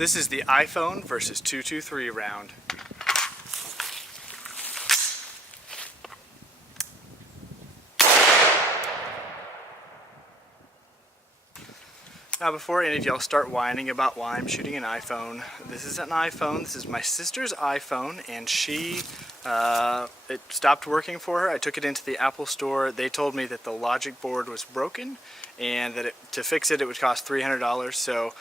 This is the iPhone versus 223 round. Now before any of y'all start whining about why I'm shooting an iPhone, this is an iPhone. This is my sister's iPhone, and it stopped working for her. I took it into the Apple store. They told me that the logic board was broken and that to fix it, it would cost $300. So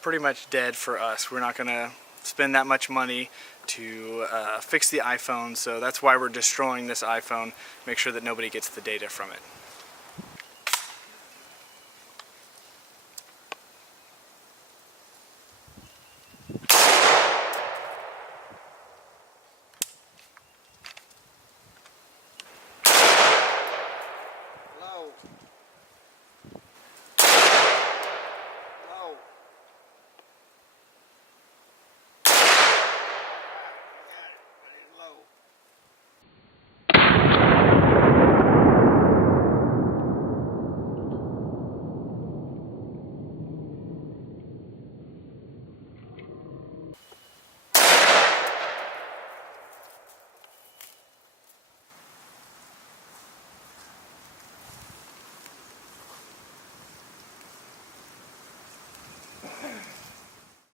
pretty much dead for us. We're not gonna spend that much money to fix the iPhone. So that's why we're destroying this iPhone. Make sure that nobody gets the data from it.